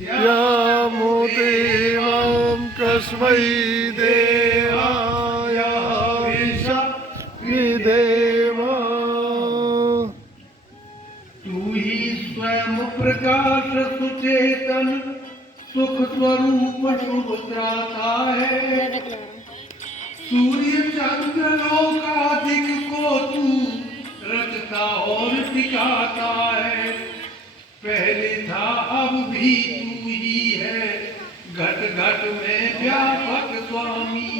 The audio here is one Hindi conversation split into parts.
विद्यामुदेवं कस्मै देवाय हविषा विधेम। तू ही स्वयं प्रकाश सुचेतन सुख स्वरूप शुभ त्राता है। सूर्य चंद्र लोकाधिक को तू रचता और टिकाता है। पहले था अब भी तू ही है, घट घट में व्यापक स्वामी।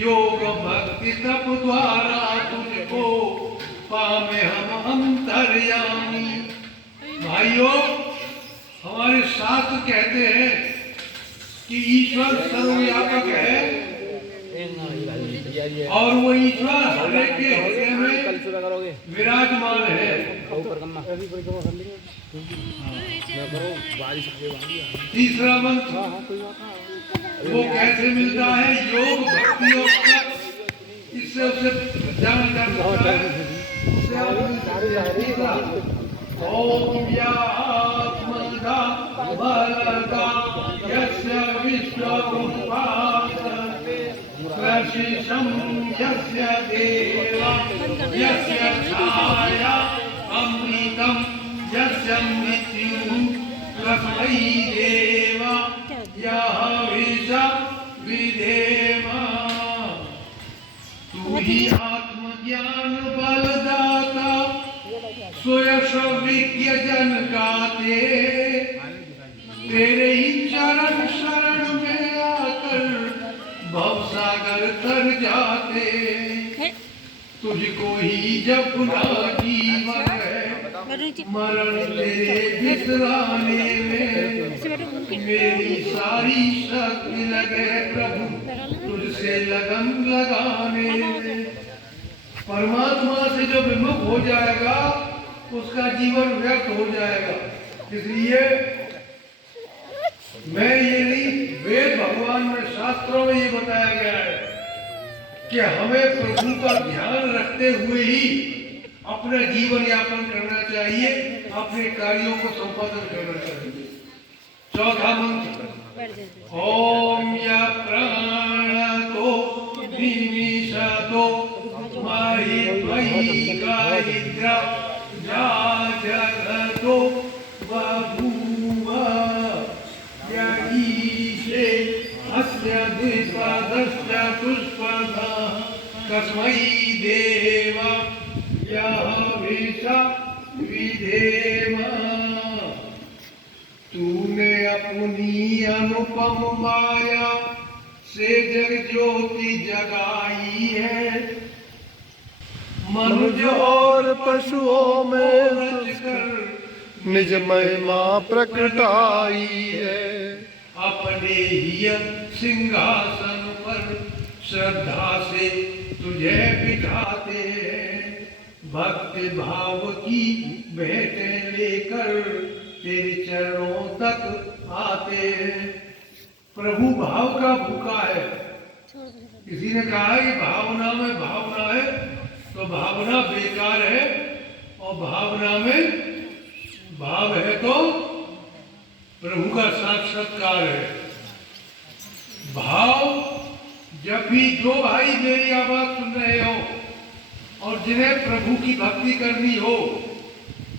योग भक्ति तप द्वारा तुझको पावे हम अंतर्यामी। भाइयों, हमारे शास्त्र कहते हैं कि ईश्वर सर्वव्यापक है और वो ईश्वर हर एक के हृदय में विराजमान है। तीसरा मंत्र वो कैसे मिलता है? योग भक्ति और तप, इससे उसे जाना जा सकता है। ओम यात्मदा बलदा यस्य विश्वमुपासते प्रशिशं यस्य देवा यस्य छाया अमृतं यस्य मृत्युः तस्मै देवाय हविषा विधेम। तू ही आत्मज्ञान बलदाता सुयश विज्ञ जन गाते। तेरे ही चरण शरण में आकर भवसागर तर जाते। तुझको ही जपना जीवन है, मरण तेरे बिसराने में। मेरी सारी शक्ति लगे प्रभु तुझसे लगन लगाने में। परमात्मा से जो विमुख हो जाएगा उसका जीवन व्यर्थ हो जाएगा। इसलिए मैं ये नहीं, वेद भगवान में शास्त्रों में ये बताया गया है कि हमें प्रभु का ध्यान रखते हुए ही अपना जीवन यापन करना चाहिए, अपने कार्यों को संपादन करना चाहिए। चौथा मंत्र ओम या प्राणतो निमिषतो महित्वैकायिद्रा जा जगतो बभूव यईशे अस्य द्विपदस्य पुष्पदा कस्मै देवाय हविषा विधेम। तूने अपनी अनुपम माया से जग ज्योति जगाई है। मनुष्य और पशुओं में निज महिमा प्रकटाई है। अपने ही सिंहासन पर श्रद्धा से तुझे बिठाते हैं। भक्ति भाव की भेंटें लेकर तेरे चरणों तक आते हैं। प्रभु भाव का भूखा है। किसी ने कहा कि भावना में भावना है तो भावना बेकार है, और भावना में भाव है तो प्रभु का साक्षात्कार है। भाव जब भी दो भाई मेरी आवाज सुन रहे हो और जिन्हें प्रभु की भक्ति करनी हो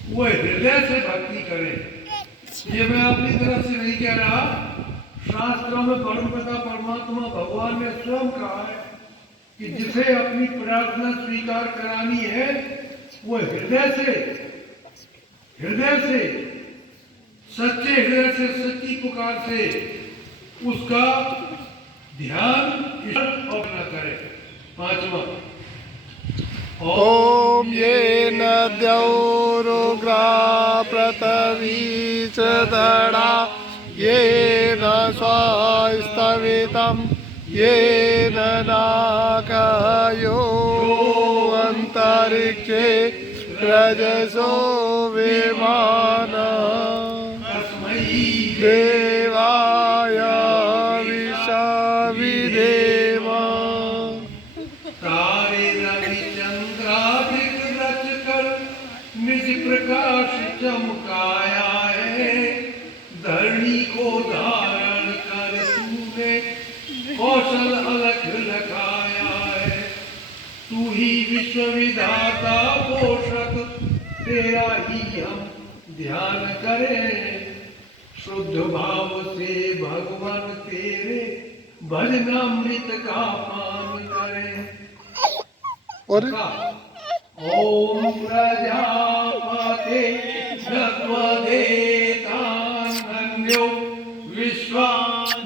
वो हृदय से भक्ति करें। ये मैं अपनी तरफ से नहीं कह रहा, शास्त्रों में परमपिता परमात्मा भगवान ने स्वयं कहा है कि जिसे अपनी प्रार्थना स्वीकार करानी है वो हृदय से सच्चे हृदय से सच्ची पुकार से उसका ध्यान न करे। पांचवा ओम ये नद्यौरुग्रा पृथ्वी च दड़ा ये न स्वास्तवितं ये न नाकयो अंतरिक्षे रजसो विमान देवाय हविषा विधेम। तारे रवि चंद्रादिक रच कर निज प्रकाश चमकाया है। विश्व विधाता पोषक तेरा ही हम ध्यान करें। शुद्ध भाव से भगवान तेरे भजनामृत का पान करें। और ओम प्रजापते नत्वदेतान्यो विश्वा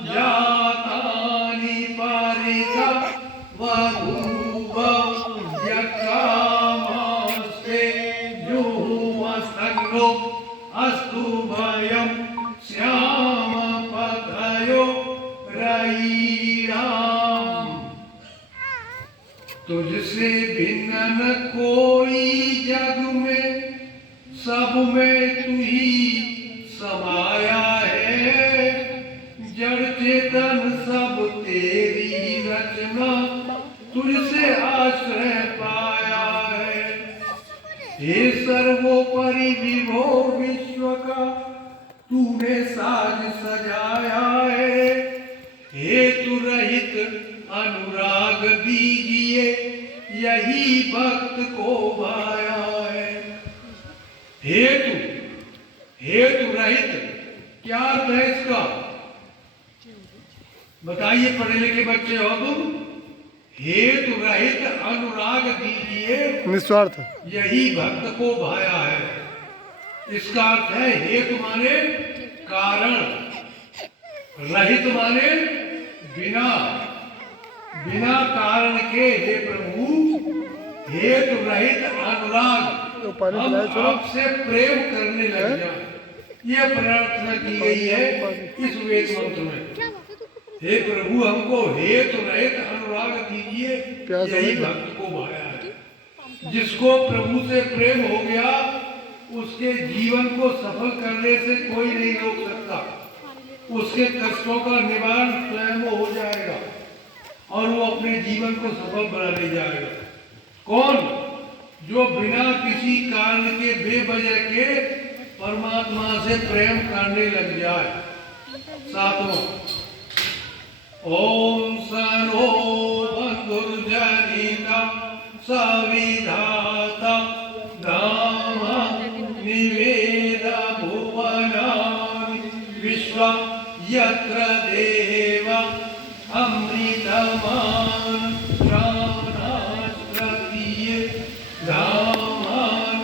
जातानि पारिता वधूव यक्षामस्ते जुहुमस्तन्नो अस्तु भयं श्याम पतयो रयिणाम्। तुझसे भिन्न न कोई जग में, सब में तू ही समाया है। जड़ चेतन सब तेरी रचना, तुझसे आश्रय पाया है। हे सर्वोपरि विभो विश्व का तूने साज सजाया है। हेतु रहित अनुराग दीजिए, यही भक्त को भाया है। हेतु हेतु रहित क्या अर्थ है इसका? बताइए, पढ़े लिखे बच्चे हो तुम। हेतु रहित अनुराग दीजिए, निस्वार्थ, यही भक्त को भाया है। इसका अर्थ है हेतु माने कारण, रहित माने बिना, बिना कारण के हे प्रभु हेतु रहित अनुराग हम आपसे प्रेम करने लग जाए, ये प्रार्थना की गई है इस वेद मंत्र में। हे प्रभु हमको हेतु रहित अनुराग दीजिए, यही भक्त को भाया है। जिसको प्रभु से प्रेम हो गया, उसके जीवन को सफल करने से कोई नहीं रोक सकता। उसके कष्टों का निवारण स्वयं हो जाएगा और वो अपने जीवन को सफल बना ले जाएगा। कौन? जो बिना किसी कारण के बेवजह के परमात्मा से प्रेम करने लग जाए। सातवां, ओम सनो बंधुर्जनिता सविधाता धाम निवेद भुवनानि विश्वा यत्र देव अमृतमान प्राणास्त्रतीय धामान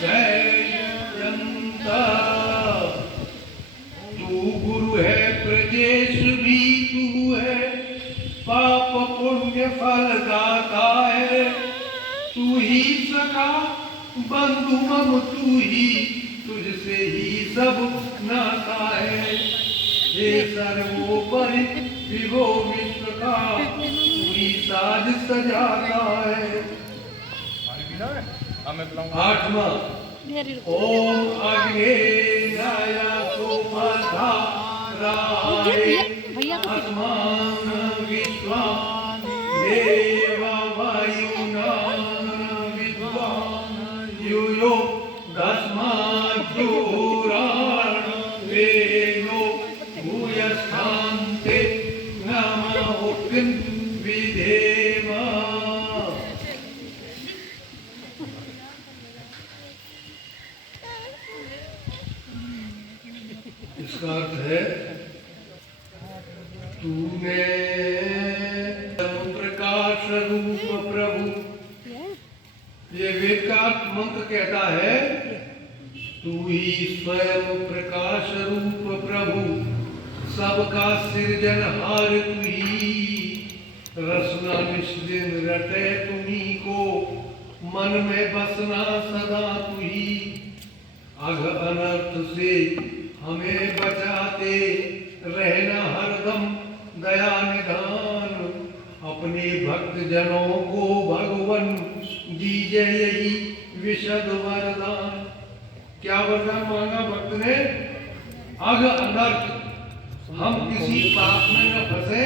जयंता। तू गुरु है, प्रजेश भी तू है, पाप पुण्य फल दाता है। तू ही सखा बंधु मम, तू ही, तुझसे ही सब नाता है। हे सर्वोपरि विभो विश्व का तू ही साज सजाता है। आठवां, ओम अग्नेयाय सुपथाराय अस्मान विश्वान देव वायुनान विद्वान यूयो दस्माद्युराण वेनो भूयस्थान्ते नमः विधेम। इसका अर्थ है तूने प्रकाश रूप प्रभु, ये वेद का मंत्र कहता है तू ही स्वयं प्रकाश रूप प्रभु, सबका सृजनहार तू ही। रसना निष्दिन रटे तुम्ही को, मन में बसना सदा तू ही। अघ अनर्थ से हमें बचाते रहना हरदम दया निधान। अपने भक्त जनों को भगवन दीजिए यही विशद वरदान। क्या वरदान मांगा भक्त ने? अघ अनर्थ, हम किसी पाप में न फंसे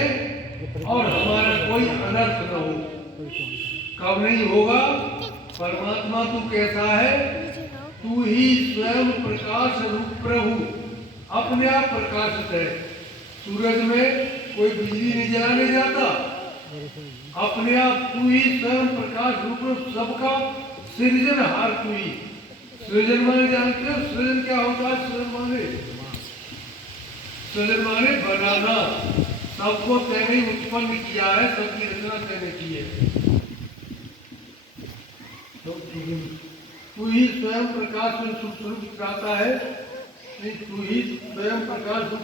और हमारा कोई अनर्थ न हो। कब नहीं होगा? परमात्मा तू कैसा है? तू ही स्वयं प्रकाश रूप प्रभु, अपने आप प्रकाशित है। सूरज में कोई बिजली नहीं जलाने जाता, अपने आप तू ही स्वयं प्रकाश रूप सबका सृजनहार तू ही। सृजन माने जानते हो सृजन क्या होता है? सृजन माने बनाना। सबको तेने उत्पन्न किया है, सबकी रचना तेने की है। तो तू ही स्वयं प्रकाश स्वरूप दिखाता है, तू ही स्वयं प्रकाश रूप